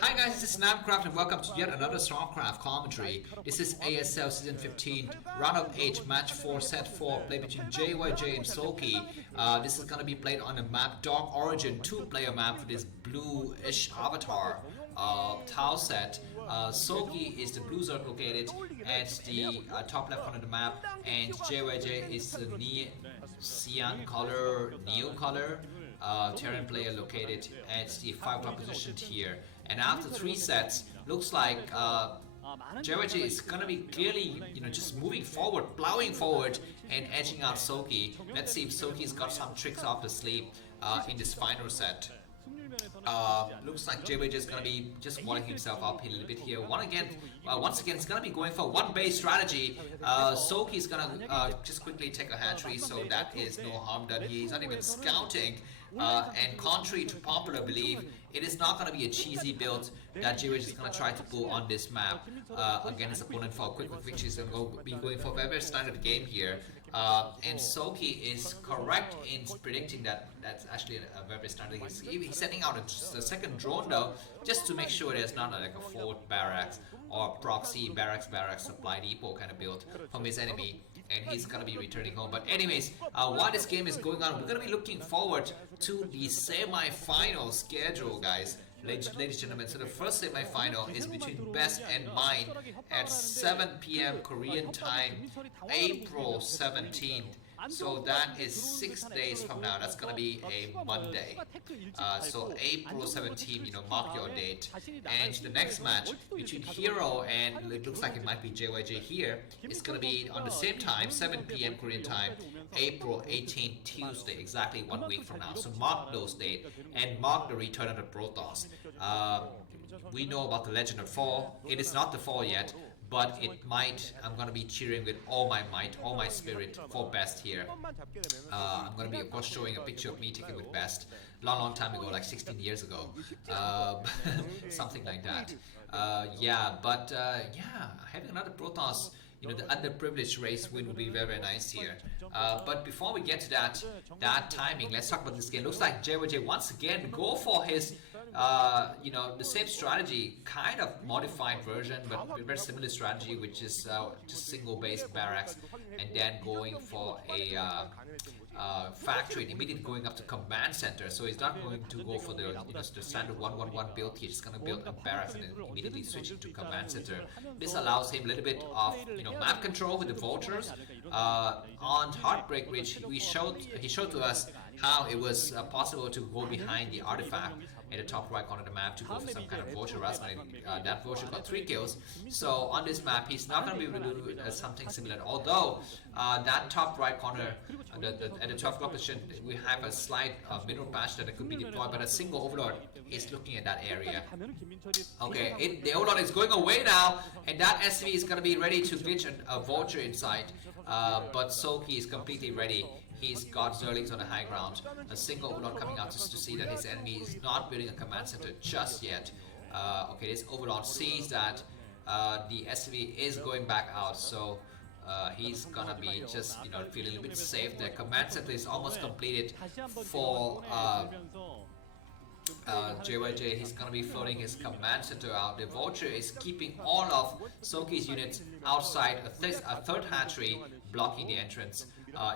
Hi guys, this is Starcraft and welcome to yet another Starcraft commentary. This is ASL Season 15, Round of 8, Match 4, Set 4, played between JyJ and Soulkey. This is going to be played on the map Dark Origin, 2-player map for this blue-ish avatar tile set. Soulkey is the blue zone located at the top left corner of the map, and JyJ is the cyan color, neo color. Terran player located at the 5 o'clock position here. And after 3 sets, looks like JyJ is gonna be clearly, just moving forward, plowing forward, and edging out Soulkey. Let's see if Soulkey's got some tricks up the sleeve in this final set. Looks like JyJ is gonna be just walling himself up a little bit here. Once again, it's gonna be going for one base strategy. Soulkey is gonna just quickly take a hatchery, so that is no harm done. He's not even scouting. And contrary to popular belief, it is not going to be a cheesy build that JyJ is going to try to pull on this map against his opponent for a quick victory. He's going to be going for a very standard game here. And Soulkey is correct in predicting that that's actually a very standard. He's sending out a second drone though, just to make sure there's not like a forward barracks or proxy barracks supply depot kind of build from his enemy. And he's going to be returning home. But anyways, while this game is going on, we're going to be looking forward to the semi-final schedule, guys. Ladies and gentlemen, so the first semi-final is between Best and Mine at 7 p.m. Korean time, April 17th. So that is 6 days from now. That's gonna be a Monday. So April 17th, mark your date. And the next match between Hero and it looks like it might be JyJ here is gonna be on the same time, 7 p.m. Korean time, April 18th, Tuesday, exactly 1 week from now. So mark those dates and mark the return of the Protoss. We know about the Legend of Fall. It is not the fall yet, but it might. I'm gonna be cheering with all my might, all my spirit for Best here. I'm gonna be, of course, showing a picture of me taken with Best long time ago, like 16 years ago, something like that. Having another Protoss, the underprivileged race win would be very nice here. But before we get to that timing, let's talk about this game. Looks like JyJ once again go for his, the same strategy, kind of modified version, but very similar strategy, which is just single base barracks, and then going for a factory and immediately going up to command center. So he's not going to go for the standard 1-1-1 build. He's just going to build a barracks and then immediately switch it to command center. This allows him a little bit of map control with the vultures. On Heartbreak Ridge, he showed to us how it was possible to go behind the artifact in the top right corner of the map to go for some kind of vulture harassment. That vulture got 3 kills. So on this map, he's not going to be able to do something similar. Although that top right corner, at the 12 o'clock position, we have a slight middle patch that could be deployed, but a single overlord is looking at that area. Okay, the overlord is going away now, and that SV is going to be ready to glitch a vulture inside. But Soulkey is completely ready. He's got Zerlings on the high ground. A single overlord coming out just to see that his enemy is not building a command center just yet. Okay, this overlord sees that the SV is going back out, so he's gonna be just feeling a bit safe. The command center is almost completed for JyJ. He's gonna be floating his command center out. The vulture is keeping all of Soulkey's units outside a third hatchery, blocking the entrance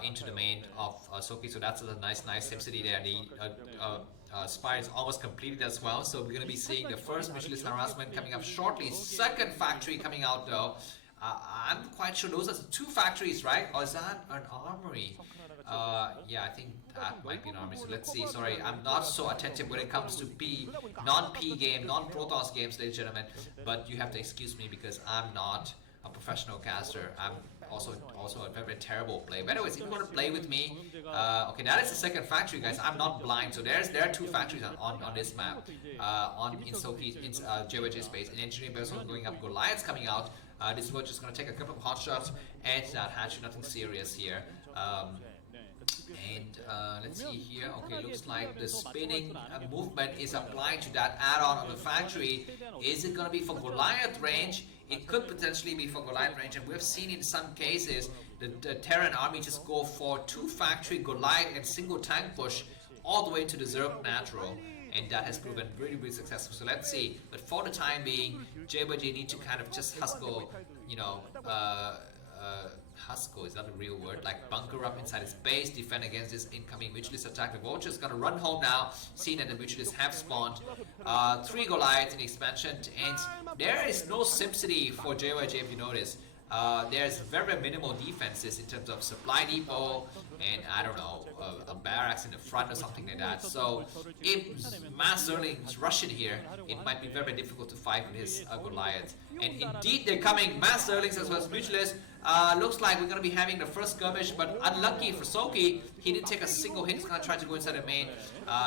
into the main of Soulkey. So that's a nice SimCity there. The spire is almost completed as well. So we're gonna be seeing the first Michelin harassment coming up shortly. Second factory coming out though. I'm quite sure those are the 2 factories, right? Or is that an armory? Yeah, I think that might be an armory. So let's see. Sorry, I'm not so attentive when it comes to non-P game, non-Protoss games, ladies and gentlemen. But you have to excuse me because I'm not a professional caster. I'm also a very terrible player. But anyways, if you want to play with me, okay, that is the second factory, guys. I'm not blind, so there are 2 factories on this map, in Soulkey, in JyJ space. An engineering vessel going up, Goliath's coming out. This was just going to take a couple of hot shots and that hatch, nothing serious here. Let's see here. Okay, looks like the spinning movement is applied to that add-on on the factory. Is it going to be for Goliath range? It could potentially be for Goliath range, and we've seen in some cases the Terran army just go for 2 factory Goliath and single tank push all the way to the Zerg natural. and that has proven really, really successful. So let's see. But for the time being, JyJ need to kind of just hustle, hustle is that a real word? Like bunker up inside his base, defend against this incoming Mutualist attack. The Vulture is gonna run home now, seeing that the Mutualists have spawned 3 Goliaths in expansion, and there is no Simpsony for JyJ if you notice. There's very minimal defenses in terms of supply depot and I don't know, a barracks in the front or something like that. So if Mass Zerlings rush in here, it might be very difficult to fight with his Goliaths. And indeed they're coming, Mass Zerlings as well as Mutualists. Looks like we're going to be having the first skirmish, but unlucky for Soulkey, he didn't take a single hit. He's going to try to go inside the main.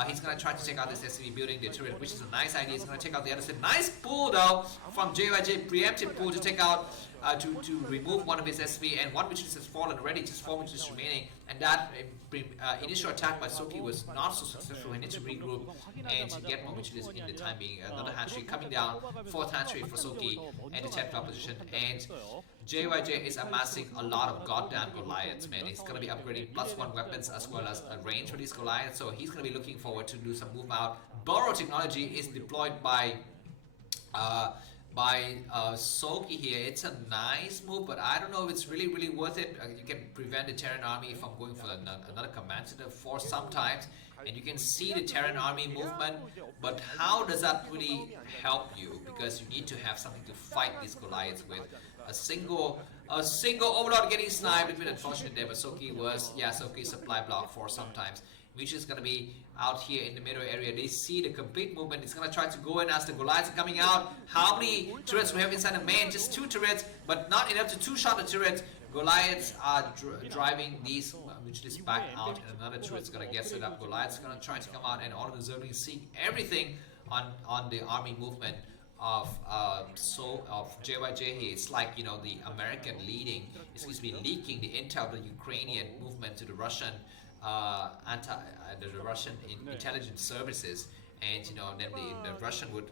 He's going to try to take out this SCV building, the turret, which is a nice idea. He's going to take out the other side. Nice pull though from JyJ, preemptive pull to take out, to remove one of his SV, and one which has fallen already, just 4 inches remaining, and that initial attack by Soulkey was not so successful. He needs to regroup and get more witches in the time being. Another hatchery coming down, 4th hatchery for Soulkey, and the 10th position, and JyJ is amassing a lot of goddamn Goliaths, man. He's going to be upgrading +1 weapons as well as a range for these Goliaths, so he's going to be looking forward to do some move out. Burrow technology is deployed by Soulkey here. It's a nice move, but I don't know if it's really worth it. You can prevent the Terran army from going for another command center for sometimes, and you can see the Terran army movement, but how does that really help you? Because you need to have something to fight these Goliaths with. A single Overlord getting sniped, it's been unfortunate there, but Soulkey's supply block for sometimes. Which is going to be out here in the middle area. They see the complete movement. It's going to try to go in as the Goliaths are coming out. How many turrets we have inside the main? Just 2 turrets, but not enough to two-shot the turrets. Goliaths are driving these Mutualists back out, and another turret's going to get set up. Goliaths are going to try to come out, and all of the Zerlings see everything on the army movement of JyJ here. It's like, the American leaking the intel of the Ukrainian movement to the Russian the Russian intelligence services, and then the Russian would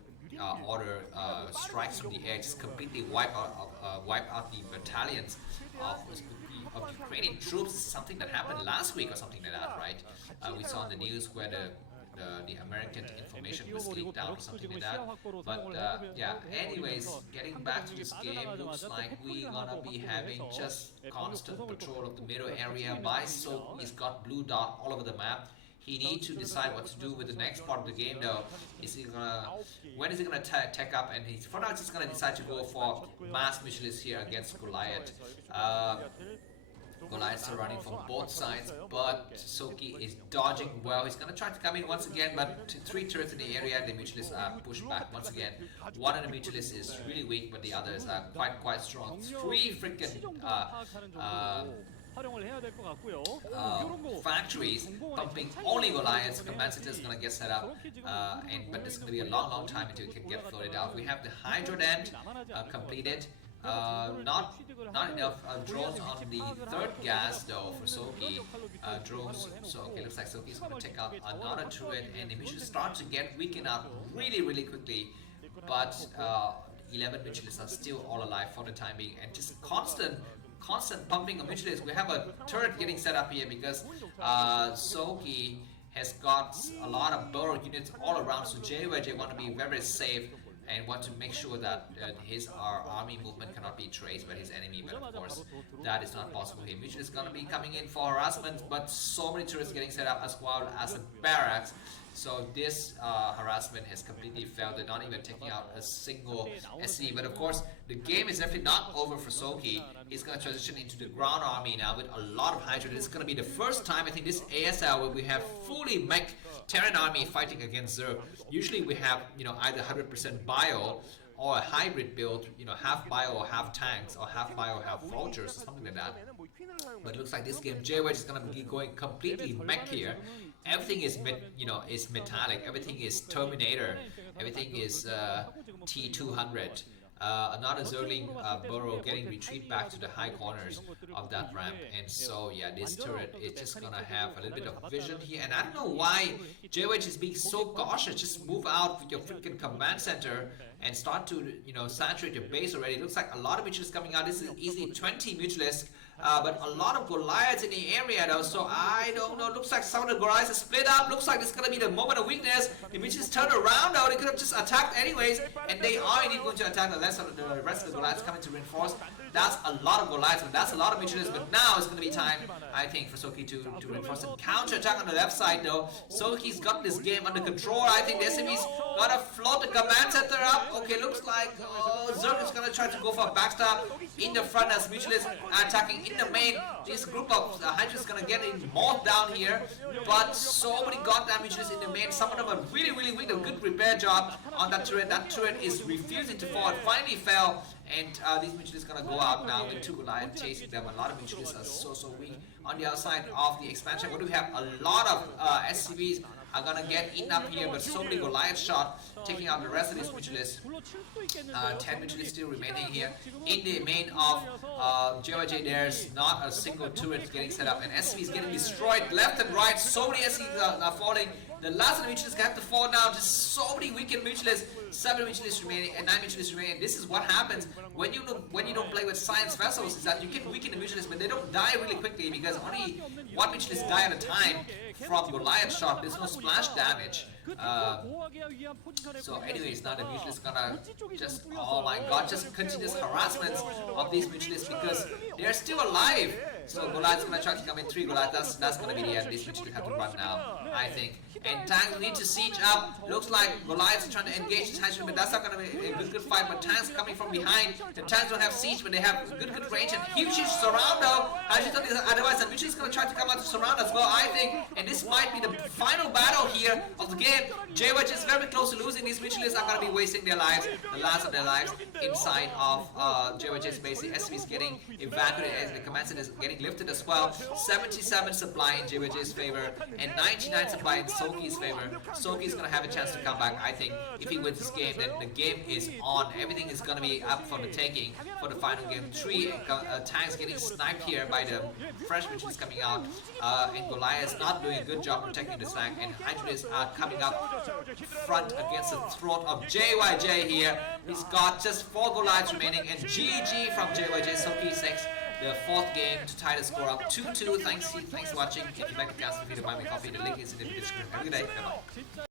order strikes from the air, just completely wipe out the battalions of Ukrainian troops. Something that happened last week or something like that, right? We saw in the news where the American information was leaked out or something like that. But anyways, getting back to this game, looks like we're gonna be having just constant patrol of the middle area by Soulkey. He's got blue dot all over the map. He needs to decide what to do with the next part of the game though. When is he gonna tech up? And for now, he's gonna decide to go for mass Mutualists here against Goliath. Goliaths are running from both sides, but Soulkey is dodging well. He's going to try to come in once again, but 3 turrets in the area. The Mutualists are pushed back once again. One of the Mutualists is really weak, but the others are quite strong. 3 freaking factories pumping only Goliaths. Command center is going to get set up, but it's going to be a long time until it can get floated out. We have the Hydro Dent completed. Not enough drones on the 3rd gas though for Soulkey. Drones, so okay, looks like Soulkey's going to take out another turret, and the Mutualists start to get weakened out really quickly. But 11 Mutualists are still all alive for the time being, and just constant pumping of Mutualists. We have a turret getting set up here because Soulkey has got a lot of burrow units all around, so JyJ want to be very safe and want to make sure that our army movement cannot be traced by his enemy, but of course that is not possible here. Mutual is going to be coming in for harassment, but so many turrets getting set up as well as a barracks. So this harassment has completely failed. They're not even taking out a single SC. But of course, the game is definitely not over for Soulkey. He's going to transition into the ground army now with a lot of Hydra. This is going to be the first time, I think, this ASL where we have fully mech Terran army fighting against Zerg. Usually we have, either 100% bio or a hybrid build, half bio or half tanks, or half bio or half vultures, or something like that. But it looks like this game, JyJ is going to be going completely mech here. Everything is, is metallic. Everything is Terminator. Everything is T200. Another Zerling burrow getting retreat back to the high corners of that ramp, and so this turret is just gonna have a little bit of vision here, and I don't know why JyJ is being so cautious. Just move out with your freaking command center and start to saturate your base already. It looks like a lot of mutualists coming out. This is easily 20 mutualists but a lot of Goliaths in the area though, so I don't know. Looks like some of the Goliaths are split up. Looks like it's gonna be the moment of weakness. The Mitchells turn around though. They could have just attacked anyways, and they are indeed going to attack the rest of the Goliaths coming to reinforce. That's a lot of Goliaths, but that's a lot of Mitchells. But now it's gonna be time, I think, for Soulkey to reinforce and counter attack on the left side though. Soulkey's got this game under control. I think the SME's gotta float the command center up. Okay, looks like Zerk is gonna try to go for a backstab in the front as Mitchells are attacking in the main. This group of Hydras is gonna get mauled down here, but so many goddamn Mitchells in the main. Some of them are really weak. A good repair job on that turret. That turret is refusing to fall. It finally fell, and these Mitchells gonna go out now with 2 Goliaths chasing them. A lot of Mitchells are so weak. On the outside of the expansion, what do we have? A lot of SCVs are gonna get eaten up here, but so many Goliath shot taking out the rest of these Mitchells. 10 Mitchells still remaining here. In the main of JyJ, there's not a single turret getting set up, and SCV is getting destroyed left and right. So many SCVs are falling. The last of the Mitchells have to fall now. Just so many weakened Mitchells. 7 Mitchells remaining and 9 Mitchells remaining. This is what happens when you don't play with science vessels, is that you can weaken the Mitchells, but they don't die really quickly because only 1 Mitchells die at a time from Goliath shot. There's no splash damage. So anyways, now the Mitchells gonna just, oh my god, just continuous harassments of these Mitchells because they're still alive. So Goliath's gonna try to come in 3 Goliaths. That's gonna be the end. These Mitchells have to run now, I think. And tanks need to siege up. Looks like Goliath's trying to engage the tanks, but that's not gonna be a good fight. But tanks coming from behind. The tanks don't have siege, but they have good range and huge surround though. Otherwise, the Mitchells gonna try to come out to surround as well, I think. And this might be the final battle here of the game. JyJ is very close to losing. These Mitchells are gonna be wasting their lives, the last of their lives, inside of JyJ's base. The SV is getting evacuated as the command center is getting lifted as well. 77 supply in JyJ's favor and 99 supply in Soulkey's favor. Soulkey's gonna have a chance to come back. I think if he wins this game, then the game is on. Everything is gonna be up for the taking for the final game. 3 tanks getting sniped here by the fresh Mitchells coming out, and Goliath is not doing a good job protecting the tank, and Hydras are coming up front against the throat of JyJ here. He's got just 4 Goliaths remaining, and GG from JyJ. Soulkey 6 the 4th game to tie the score up 2-2. Thanks for watching. If you'd like to cast the video, buy me coffee. The link is in the description. Have a good day. Bye bye.